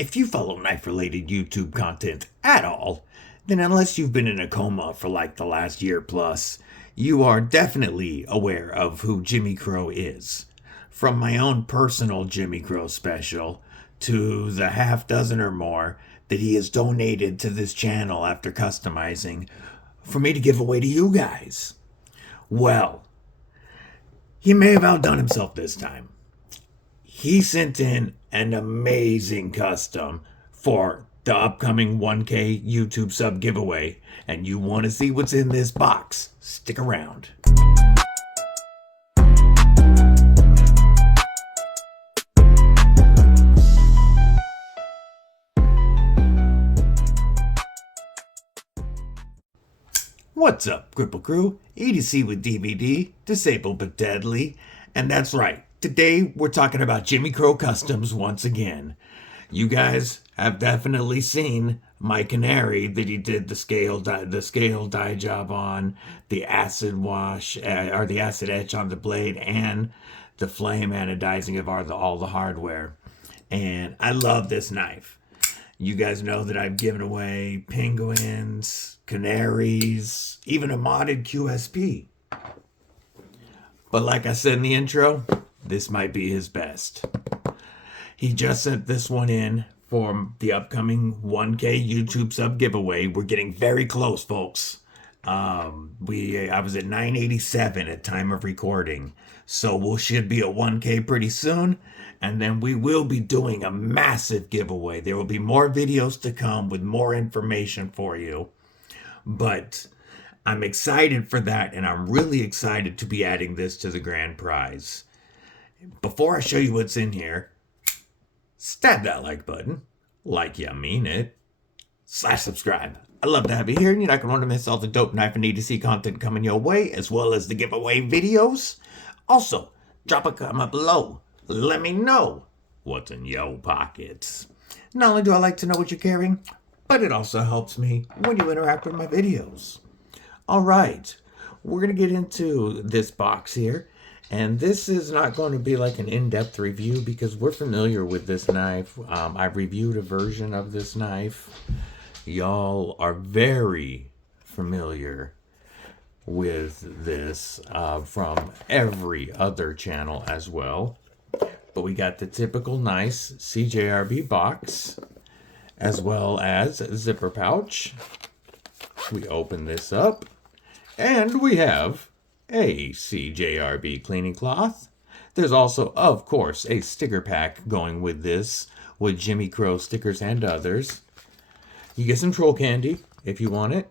If you follow knife-related YouTube content at all, then unless you've been in a coma for like the last year plus, you are definitely aware of who Jimmie Crowe is. From my own personal Jimmie Crowe special to the half dozen or more that he has donated to this channel after customizing for me to give away to you guys. Well, he may have outdone himself this time. He sent in an amazing custom for the upcoming 1K YouTube sub giveaway, and you want to see what's in this box? Stick around. What's up, Kripple Krew? EDC with DVD, disabled but deadly. And that's right, today we're talking about Jimmie Crowe customs once again. You guys have definitely seen my canary that he did the scale dye job on, the acid wash, or the acid etch on the blade, and the flame anodizing of all the hardware. And I love this knife. You guys know that I've given away penguins, canaries, even a modded QSP. But like I said in the intro, this might be his best. He just sent this one in for the upcoming 1K YouTube sub giveaway. We're getting very close, folks. I was at 987 at time of recording. So we should be at 1K pretty soon. And then we will be doing a massive giveaway. There will be more videos to come with more information for you. But I'm excited for that, and I'm really excited to be adding this to the grand prize. Before I show you what's in here, stab that like button, like you mean it, /subscribe. I'd love to have you here, and you're not going to want to miss all the dope knife and EDC content coming your way, as well as the giveaway videos. Also, drop a comment below. Let me know what's in your pockets. Not only do I like to know what you're carrying, but it also helps me when you interact with my videos. All right, we're going to get into this box here. And this is not going to be like an in-depth review because we're familiar with this knife. I reviewed a version of this knife. Y'all are very familiar with this from every other channel as well. But we got the typical nice CJRB box, as well as zipper pouch. We open this up, and we have a CJRB cleaning cloth. There's also, of course, a sticker pack going with this, with Jimmie Crowe stickers and others. You get some troll candy if you want it.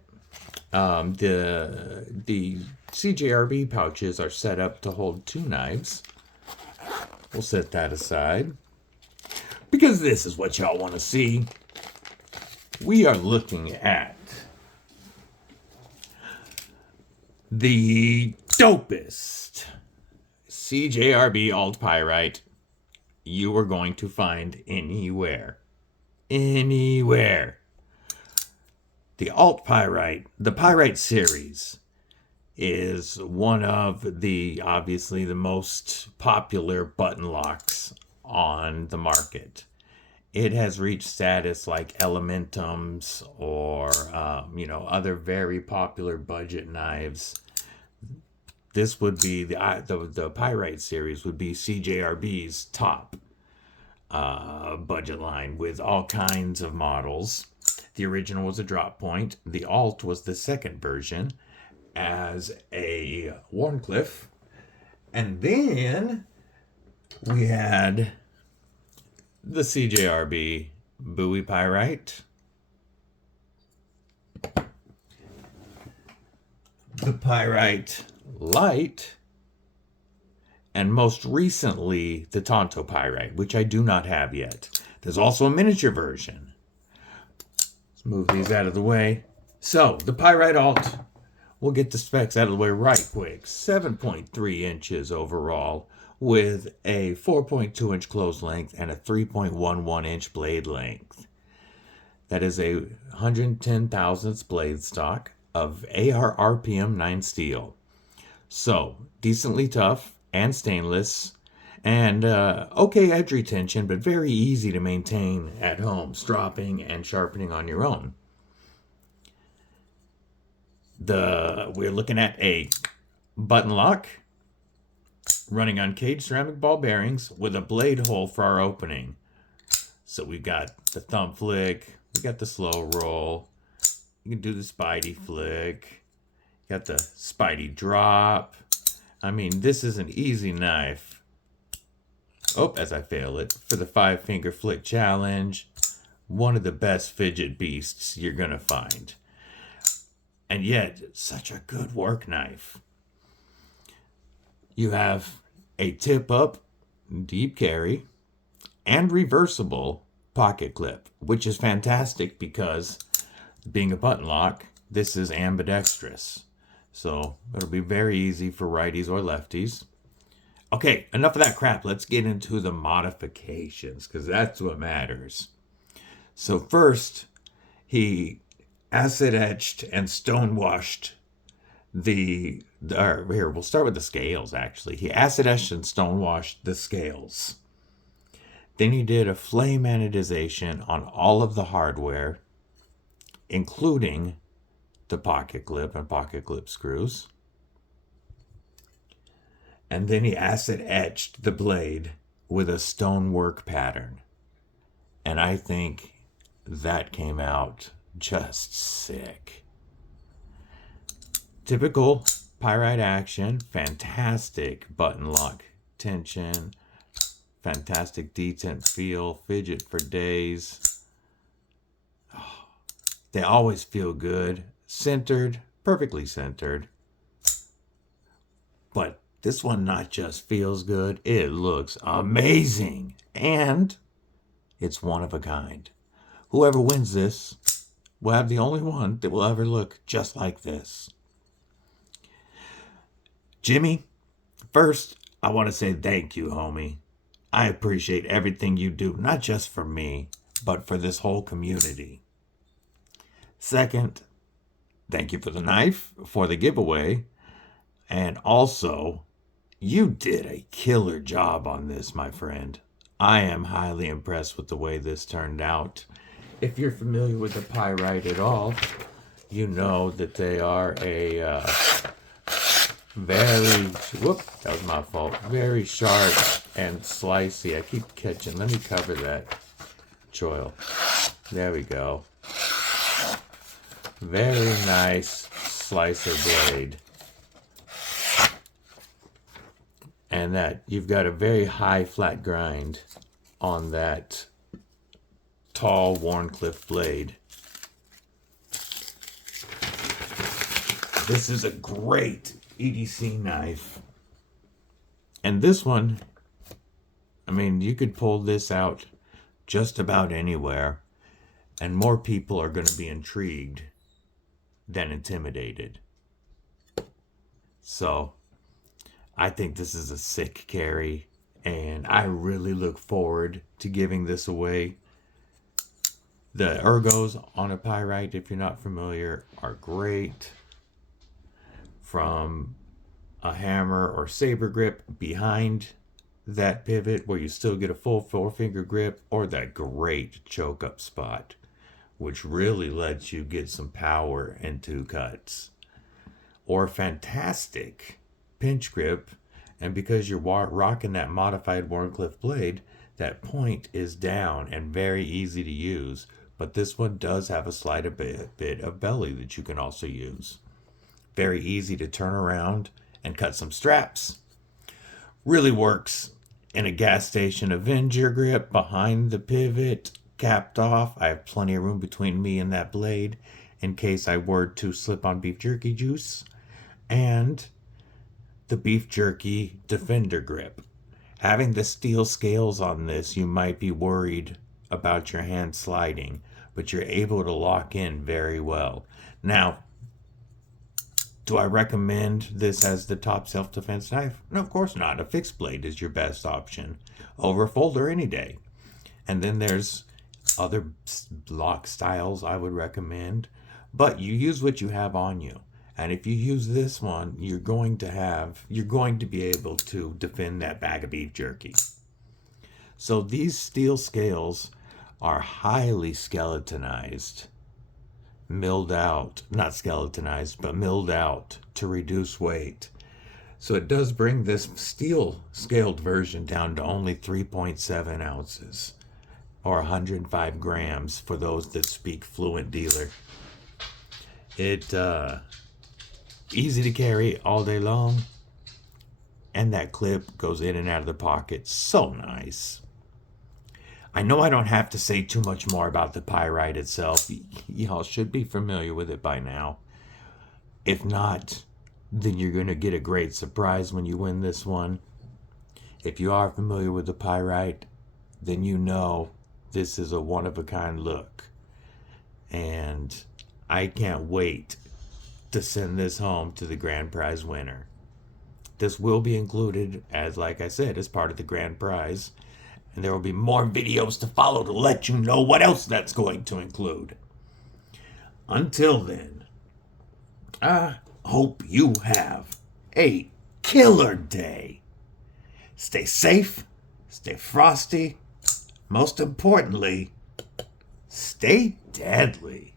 The CJRB pouches are set up to hold 2 knives. We'll set that aside, because this is what y'all want to see. We are looking at the dopest CJRB alt pyrite you are going to find anywhere. Anywhere. The alt pyrite, the pyrite series, is one of the, obviously, the most popular button locks on the market. It has reached status like Elementums or, other very popular budget knives. This would be, the Pyrite series would be CJRB's top budget line with all kinds of models. The original was a drop point. The alt was the second version as a Warncliffe. And then we had the CJRB Bowie Pyrite, the Pyrite Light, and most recently the Tonto Pyrite, which I do not have yet. There's also a miniature version. Let's move these out of the way. So, the Pyrite Alt, we'll get the specs out of the way right quick. 7.3 inches overall, with a 4.2 inch close length and a 3.11 inch blade length. That is a 110 thousandths blade stock of AR RPM 9 steel. So, decently tough and stainless, And okay edge retention, but very easy to maintain at home, stropping and sharpening on your own. We're looking at a button lock running on cage ceramic ball bearings with a blade hole for our opening. So we've got the thumb flick, we got the slow roll, you can do the Spidey flick, you got the Spidey drop. I mean, this is an easy knife. Oh, as I fail it, for the 5-finger flick challenge, one of the best fidget beasts you're gonna find. And yet, such a good work knife. You have a tip up, deep carry, and reversible pocket clip, which is fantastic because being a button lock, this is ambidextrous. So it'll be very easy for righties or lefties. Okay, enough of that crap. Let's get into the modifications because that's what matters. So first, he acid etched and stone washed here, we'll start with the scales actually. He acid etched and stone washed the scales. Then he did a flame anodization on all of the hardware, including the pocket clip and pocket clip screws. And then he acid etched the blade with a stonework pattern. And I think that came out just sick. Typical pyrite action, fantastic button lock tension, fantastic detent feel, fidget for days. Oh, they always feel good, centered, perfectly centered. But this one not just feels good, it looks amazing. And it's one of a kind. Whoever wins this will have the only one that will ever look just like this. Jimmie, first, I want to say thank you, homie. I appreciate everything you do, not just for me, but for this whole community. Second, thank you for the knife, for the giveaway, and also, you did a killer job on this, my friend. I am highly impressed with the way this turned out. If you're familiar with the pyrite at all, you know that they are a that was my fault, very sharp and slicey. I keep catching, let me cover that choil. There we go. Very nice slicer blade. And that you've got a very high flat grind on that tall Wharncliffe blade. This is a great EDC knife. And this one, I mean, you could pull this out just about anywhere, and more people are going to be intrigued than intimidated. So, I think this is a sick carry, and I really look forward to giving this away. The ergos on a pyrite, if you're not familiar, are great. From a hammer or saber grip behind that pivot where you still get a full 4-finger grip, or that great choke up spot, which really lets you get some power into cuts. Or fantastic pinch grip, and because you're rocking that modified Wharncliffe blade, that point is down and very easy to use. But this one does have a slight bit of belly that you can also use. Very easy to turn around and cut some straps. Really works in a gas station Avenger grip behind the pivot, capped off. I have plenty of room between me and that blade in case I were to slip on beef jerky juice. And the beef jerky Defender grip. Having the steel scales on this, you might be worried about your hand sliding, but you're able to lock in very well. Now, do I recommend this as the top self-defense knife? No, of course not. A fixed blade is your best option over a folder any day. And then there's other lock styles I would recommend, but you use what you have on you. And if you use this one, you're going to be able to defend that bag of beef jerky. So these steel scales are highly skeletonized, milled out, not skeletonized, but milled out to reduce weight. So it does bring this steel scaled version down to only 3.7 ounces or 105 grams for those that speak fluent dealer. It easy to carry all day long, and that clip goes in and out of the pocket so nice. I know I don't have to say too much more about the pyrite itself. Y'all should be familiar with it by now. If not, then you're going to get a great surprise when you win this one. If you are familiar with the pyrite, then you know this is a one-of-a-kind look. And I can't wait to send this home to the grand prize winner. This will be included, as like I said, as part of the grand prize. And there will be more videos to follow to let you know what else that's going to include. Until then, I hope you have a killer day. Stay safe, stay frosty, most importantly, stay deadly.